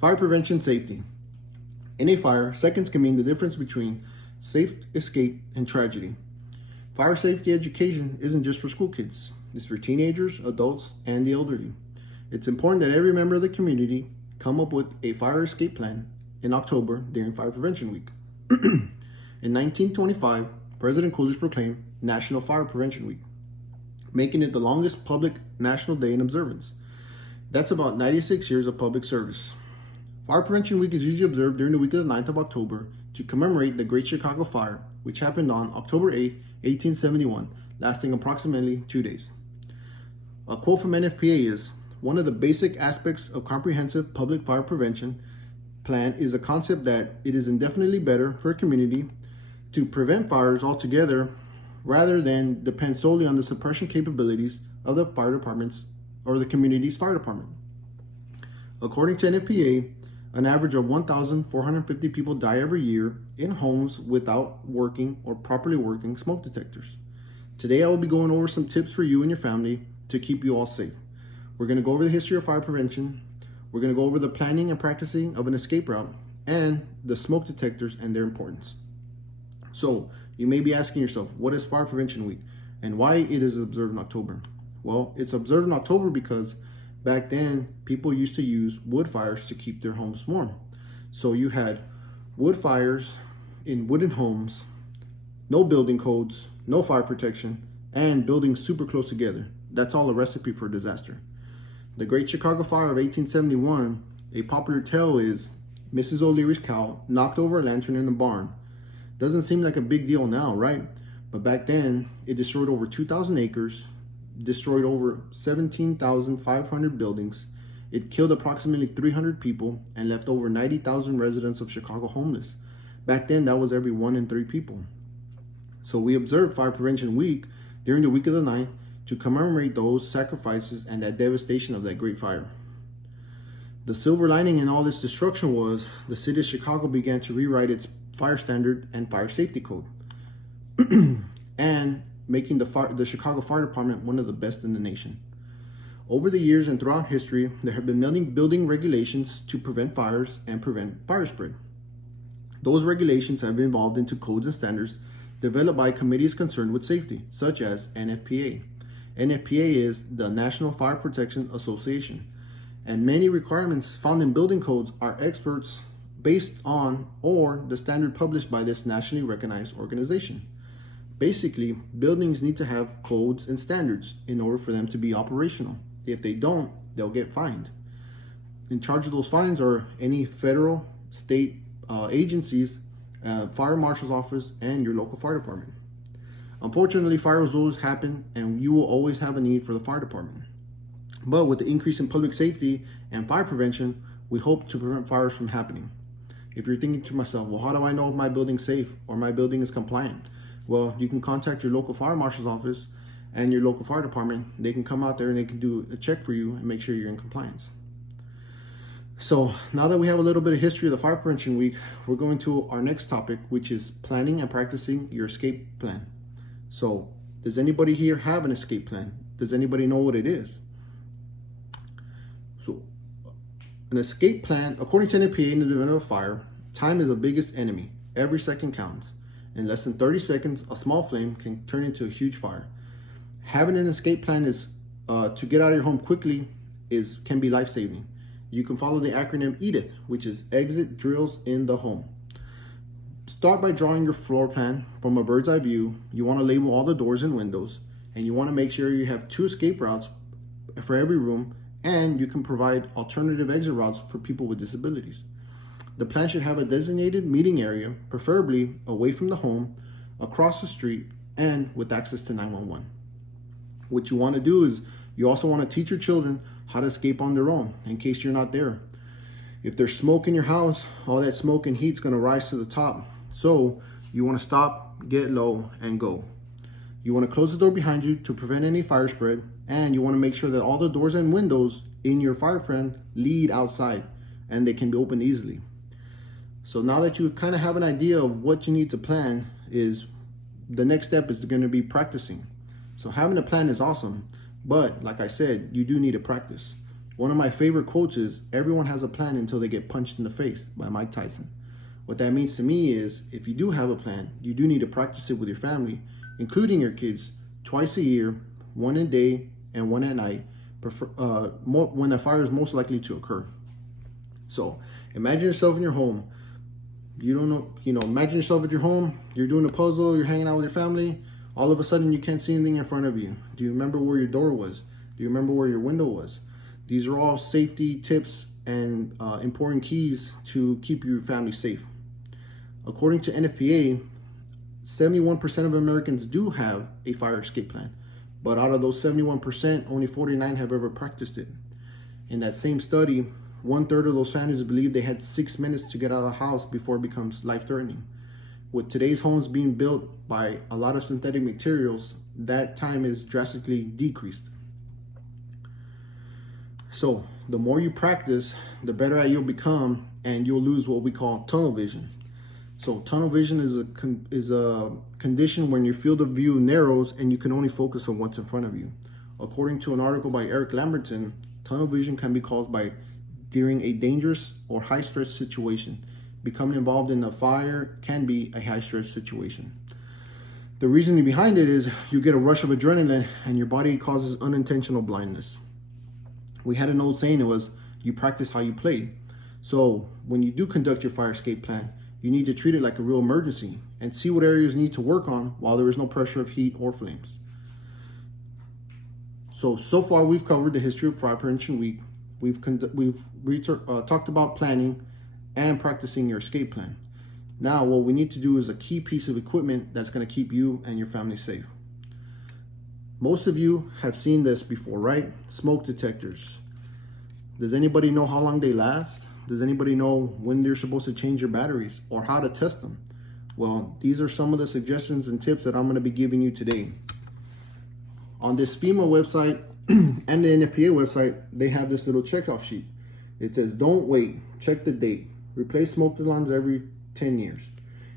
Fire prevention safety. In a fire, seconds can mean the difference between safe escape and tragedy. Fire safety education isn't just for school kids. It's for teenagers, adults, and the elderly. It's important that every member of the community come up with a fire escape plan in October during Fire Prevention Week. In 1925, President Coolidge proclaimed National Fire Prevention Week, making it the longest public national day in observance. That's about 96 years of public service. Fire Prevention Week is usually observed during the week of the 9th of October to commemorate the Great Chicago Fire, which happened on October 8, 1871, lasting approximately 2 days. A quote from NFPA is, "One of the basic aspects of comprehensive public fire prevention plan is a concept that it is indefinitely better for a community to prevent fires altogether rather than depend solely on the suppression capabilities of the fire departments or the community's fire department." According to NFPA, an average of 1,450 people die every year in homes without working or properly working smoke detectors. Today I will be going over some tips for you and your family to keep you all safe. We're going to go over the history of fire prevention. We're going to go over the planning and practicing of an escape route and the smoke detectors and their importance. So you may be asking yourself, what is Fire Prevention Week and why it is observed in October? Well, it's observed in October because back then people used to use wood fires to keep their homes warm. So you had wood fires in wooden homes, no building codes, no fire protection, and buildings super close together. That's all a recipe for disaster. The Great Chicago Fire of 1871, a popular tale is Mrs. O'Leary's cow knocked over a lantern in a barn. Doesn't seem like a big deal now, right? But back then, it destroyed over 2,000 acres, destroyed over 17,500 buildings. It killed approximately 300 people and left over 90,000 residents of Chicago homeless. Back then, that was every 1 in 3 people. So we observed Fire Prevention Week during the week of the 9th to commemorate those sacrifices and that devastation of that great fire. The silver lining in all this destruction was the city of Chicago began to rewrite its fire standard and fire safety code and making the Chicago Fire Department one of the best in the nation. Over the years and throughout history, there have been many building regulations to prevent fires and prevent fire spread. Those regulations have evolved into codes and standards developed by committees concerned with safety, such as NFPA. NFPA is the National Fire Protection Association, and many requirements found in building codes are experts based on or the standard published by this nationally recognized organization. Basically, buildings need to have codes and standards in order for them to be operational. If they don't, they'll get fined. In charge of those fines are any federal, state agencies, fire marshal's office, and your local fire department. Unfortunately, fires always happen, and you will always have a need for the fire department. But with the increase in public safety and fire prevention, we hope to prevent fires from happening. If you're thinking to myself, well, how do I know if my building's safe or my building is compliant? Well, you can contact your local fire marshal's office and your local fire department. They can come out there and they can do a check for you and make sure you're in compliance. So now that we have a little bit of history of the Fire Prevention Week, we're going to our next topic, which is planning and practicing your escape plan. So does anybody here have an escape plan? Does anybody know what it is? So an escape plan, according to NFPA in the event of a fire, time is the biggest enemy. Every second counts. In less than 30 seconds, a small flame can turn into a huge fire. Having an escape plan is to get out of your home quickly can be life-saving. You can follow the acronym EDITH, which is Exit Drills in the Home. Start by drawing your floor plan from a bird's eye view. You want to label all the doors and windows, and you want to make sure you have 2 escape routes for every room, and you can provide alternative exit routes for people with disabilities. The plan should have a designated meeting area, preferably away from the home, across the street, and with access to 911. What you want to do is you also want to teach your children how to escape on their own in case you're not there. If there's smoke in your house, all that smoke and heat's going to rise to the top. So you want to stop, get low, and go. You want to close the door behind you to prevent any fire spread, and you want to make sure that all the doors and windows in your fire plan lead outside and they can be opened easily. So now that you kind of have an idea of what you need to plan, is the next step is going to be practicing. So having a plan is awesome, but like I said, you do need to practice. One of my favorite quotes is, "Everyone has a plan until they get punched in the face," by Mike Tyson. What that means to me is, if you do have a plan, you do need to practice it with your family, including your kids, twice a year, one a day and one at night, when the fire is most likely to occur. So imagine yourself in your home. Imagine yourself at your home, you're doing a puzzle, you're hanging out with your family, all of a sudden you can't see anything in front of you. Do you remember where your door was? Do you remember where your window was? These are all safety tips and important keys to keep your family safe. According to NFPA, 71% of Americans do have a fire escape plan, but out of those 71%, only 49 have ever practiced it. In that same study, 1/3 of those families believe they had 6 minutes to get out of the house before it becomes life-threatening. With today's homes being built by a lot of synthetic materials, that time is drastically decreased. So the more you practice, the better at you'll become, and you'll lose what we call tunnel vision. So tunnel vision is a condition when your field of view narrows and you can only focus on what's in front of you. According to an article by Eric Lamberton, tunnel vision can be caused by during a dangerous or high-stress situation. Becoming involved in a fire can be a high-stress situation. The reasoning behind it is you get a rush of adrenaline and your body causes unintentional blindness. We had an old saying, it was, you practice how you play. So when you do conduct your fire escape plan, you need to treat it like a real emergency and see what areas you need to work on while there is no pressure of heat or flames. So far we've covered the history of Fire Prevention Week. We've talked about planning and practicing your escape plan. Now what we need to do is a key piece of equipment that's going to keep you and your family safe. Most of you have seen this before, right? Smoke detectors. Does anybody know how long they last? Does anybody know when they're supposed to change your batteries or how to test them? Well, these are some of the suggestions and tips that I'm going to be giving you today. On this FEMA website and the NFPA website, they have this little checkoff sheet. It says, don't wait, check the date. Replace smoke alarms every 10 years.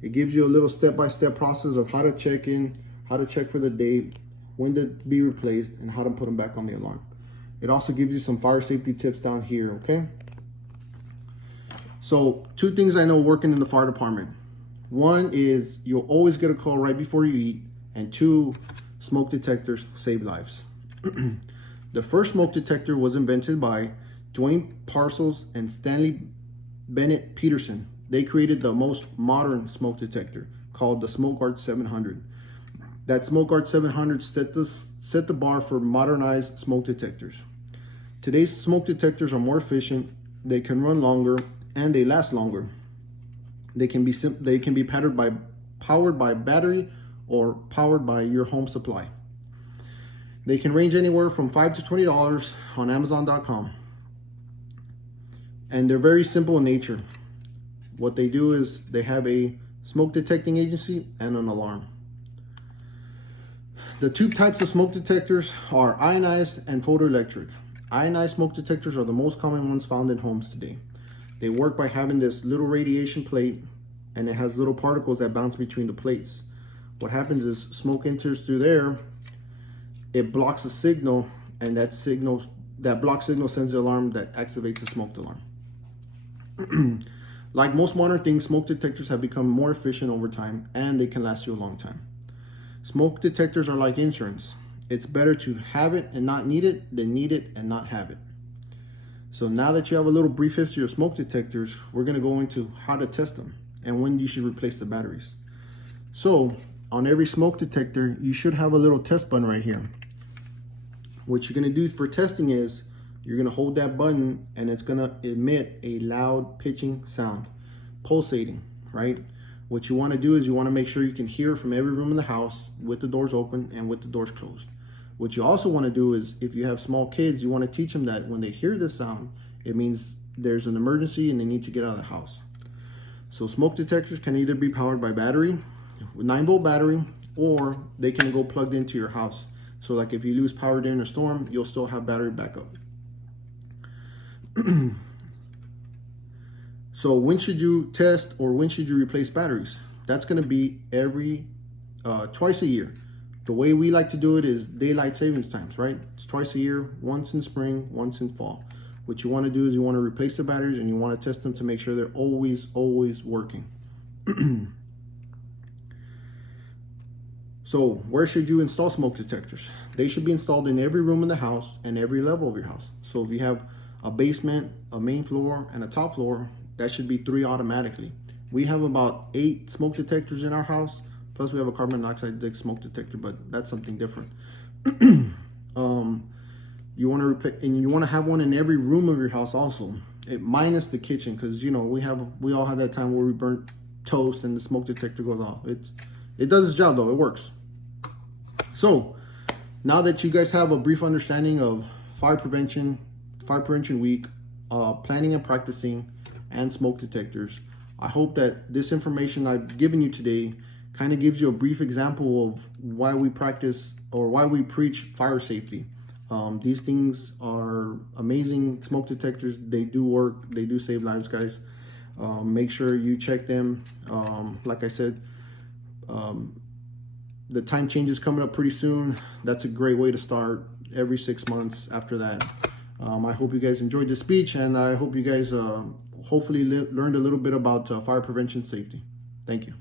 It gives you a little step-by-step process of how to check in, how to check for the date, when to be replaced, and how to put them back on the alarm. It also gives you some fire safety tips down here, okay? So 2 things I know working in the fire department. 1 is you'll always get a call right before you eat, and 2, smoke detectors save lives. The first smoke detector was invented by Dwayne Parcells and Stanley Bennett Peterson. They created the most modern smoke detector called the SmokeGuard 700. That SmokeGuard 700 set the bar for modernized smoke detectors. Today's smoke detectors are more efficient, they can run longer, and they last longer. They can be powered by battery or powered by your home supply. They can range anywhere from $5 to $20 on Amazon.com. And they're very simple in nature. What they do is they have a smoke detecting agency and an alarm. The 2 types of smoke detectors are ionized and photoelectric. Ionized smoke detectors are the most common ones found in homes today. They work by having this little radiation plate, and it has little particles that bounce between the plates. What happens is smoke enters through there, it blocks a signal, and that block signal sends the alarm that activates the smoke alarm. Like most modern things, smoke detectors have become more efficient over time, and they can last you a long time. Smoke detectors are like insurance. It's better to have it and not need it than need it and not have it. So now that you have a little brief history of smoke detectors, we're going to go into how to test them and when you should replace the batteries. So on every smoke detector, you should have a little test button right here. What you're going to do for testing is you're going to hold that button and it's going to emit a loud pitching sound, pulsating, right? What you want to do is you want to make sure you can hear from every room in the house with the doors open and with the doors closed. What you also want to do is, if you have small kids, you want to teach them that when they hear this sound, it means there's an emergency and they need to get out of the house. So smoke detectors can either be powered by battery, 9-volt battery, or they can go plugged into your house. So like if you lose power during a storm, you'll still have battery backup. So when should you test or when should you replace batteries? That's going to be twice a year. The way we like to do it is daylight savings times, right? It's twice a year, once in spring, once in fall. What you want to do is you want to replace the batteries and you want to test them to make sure they're always working. So where should you install smoke detectors? They should be installed in every room in the house and every level of your house. So if you have a basement, a main floor, and a top floor, that should be 3 automatically. We have about 8 smoke detectors in our house, plus we have a carbon monoxide smoke detector, but that's something different. You want to replace, and you want to have one in every room of your house also, minus the kitchen, because you know we all have that time where we burnt toast and the smoke detector goes off. It does its job though, it works. So now that you guys have a brief understanding of Fire Prevention Week, planning and practicing, and smoke detectors, I hope that this information I've given you today kind of gives you a brief example of why we practice or why we preach fire safety. These things are amazing smoke detectors. They do work. They do save lives, guys. Make sure you check them. Like I said, the time change is coming up pretty soon. That's a great way to start every 6 months after that. I hope you guys enjoyed this speech, and I hope you guys hopefully learned a little bit about fire prevention safety. Thank you.